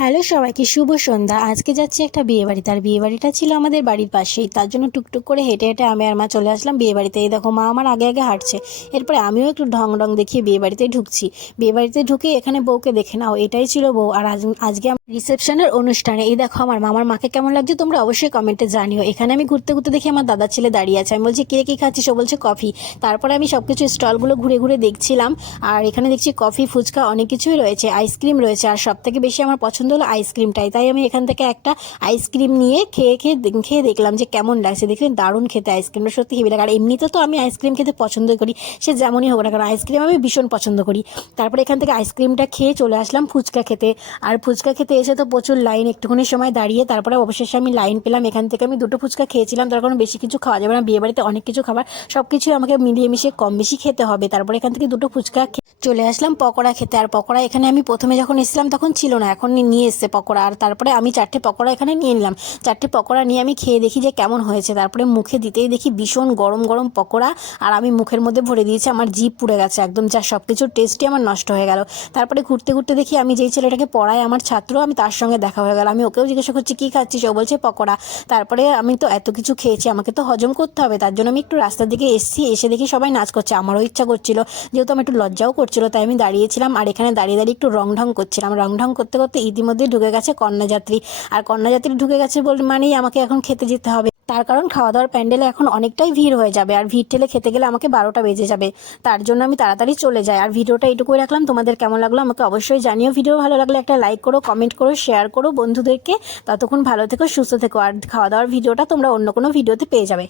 Hello সবাইকে শুভ সন্ধ্যা। আজকে যাচ্ছি একটা বিয়েবাড়িতে। আর বিয়েবাড়িটা ছিল আমাদের বাড়ির পাশেই, তার জন্য টুকটুক করে হেঁটে হেঁটে আমি আর মা চলে আসলাম বিয়েবাড়িতে। এই দেখো মা আমার আগে আগে হাঁটছে, এরপরে আমিও একটু ঢং ঢং দেখিয়ে বিয়েবাড়িতে ঢুকছি। বিয়েবাড়িতে ঢুকে এখানে বউকে দেখে নাও, এটাই ছিল বউ। আর আজকে রিসেপশনের অনুষ্ঠানে এই দেখো আমার মামার মাকে কেমন লাগছে তোমরা অবশ্যই কমেন্টে জানিও। এখানে আমি ঘুরতে ঘুরতে দেখি আমার দাদার ছেলে দাঁড়িয়ে আছে। আমি বলছি কে কী খাচ্ছিস? ও বলছে কফি। তারপরে আমি সব কিছু স্টলগুলো ঘুরে ঘুরে দেখছিলাম। আর এখানে দেখছি কফি, ফুচকা অনেক কিছুই রয়েছে, আইসক্রিম রয়েছে। আর সব থেকে বেশি আমার পছন্দ হলো আইসক্রিমটাই। তাই আমি এখান থেকে একটা আইসক্রিম নিয়ে খেয়ে দেখলাম যে কেমন লাগছে। দেখলেন দারুণ খেতে, আইসক্রিমটা সত্যি হেভি লাগে। আর এমনিতে তো আমি আইসক্রিম খেতে পছন্দ করি, সে যেমনই হোক না কারণ আইসক্রিম আমি ভীষণ পছন্দ করি। তারপরে এখান থেকে আইসক্রিমটা খেয়ে চলে আসলাম ফুচকা খেতে। আর ফুচকা খেতে এসে তো প্রচুর লাইন, একটুখানি সময় দাঁড়িয়ে তারপরে অবশেষে আমি লাইন পেলাম। এখান থেকে আমি দুটো ফুচকা খেয়েছিলাম, তার কারণ বেশি কিছু খাওয়া যাবে না, বিয়েবাড়িতে অনেক কিছু খাবার, সব কিছুই আমাকে মিলিয়ে মিশিয়ে কম বেশি খেতে হবে। তারপরে এখান থেকে দুটো ফুচকা চলে আসলাম পকোড়া খেতে। আর পকোড়া এখানে আমি প্রথমে যখন এসেছিলাম তখন ছিল না, এখন নিয়ে এসছে পকোড়া। আর তারপরে আমি 4টে পকোড়া এখানে নিয়ে নিলাম। 4টে পকোড়া নিয়ে আমি খেয়ে দেখি যে কেমন হয়েছে। তারপরে মুখে দিতেই দেখি ভীষণ গরম গরম পকোড়া, আর আমি মুখের মধ্যে ভরে দিয়েছি, আমার জিভ পুড়ে গেছে একদম, যা সব কিছুর টেস্টই আমার নষ্ট হয়ে গেল। তারপরে ঘুরতে ঘুরতে দেখি আমি যেই ছেলেটাকে পড়াই আমার ছাত্র, আমি তার সঙ্গে দেখা হয়ে গেল। আমি ওকেও জিজ্ঞাসা করছি কী খাচ্ছিস? ও বলছে পকোড়া। তারপরে আমি তো এত কিছু খেয়েছি, আমাকে তো হজম করতে হবে, তার জন্য আমি একটু রাস্তার দিকে এসেছি। এসে দেখি সবাই নাচ করছে, আমারও ইচ্ছা করছিল, যেহেতু আমার একটু লজ্জাও করছিল, তাই আমি দাঁড়িয়েছিলাম। আর এখানে দাঁড়িয়ে দাঁড়িয়ে একটু রং ঢং করছিলাম। রং ঢং করতে করতে ইতিমধ্যে ঢুকে গেছে কন্যাযাত্রী। আর কন্যাযাত্রী ঢুকে গেছে মানেই আমাকে এখন খেতে যেতে হবে, তার কারণ খাওয়া দাওয়ার প্যান্ডেলে এখন অনেকটাই ভিড় হয়ে যাবে। আর ভিড় ঠেলে খেতে গেলে আমাকে 12টা বেজে যাবে, তার জন্য আমি তাড়াতাড়ি চলে যাই। আর ভিডিওটা এইটুকুই রাখলাম, তোমাদের কেমন লাগলো আমাকে অবশ্যই জানিও। ভিডিও ভালো লাগলে একটা লাইক করো, কমেন্ট করো, শেয়ার করো বন্ধুদেরকে। ততক্ষণ ভালো থেকো, সুস্থ থেকো। আর খাওয়া দাওয়ার ভিডিওটা তোমরা অন্য কোনো ভিডিওতে পেয়ে যাবে।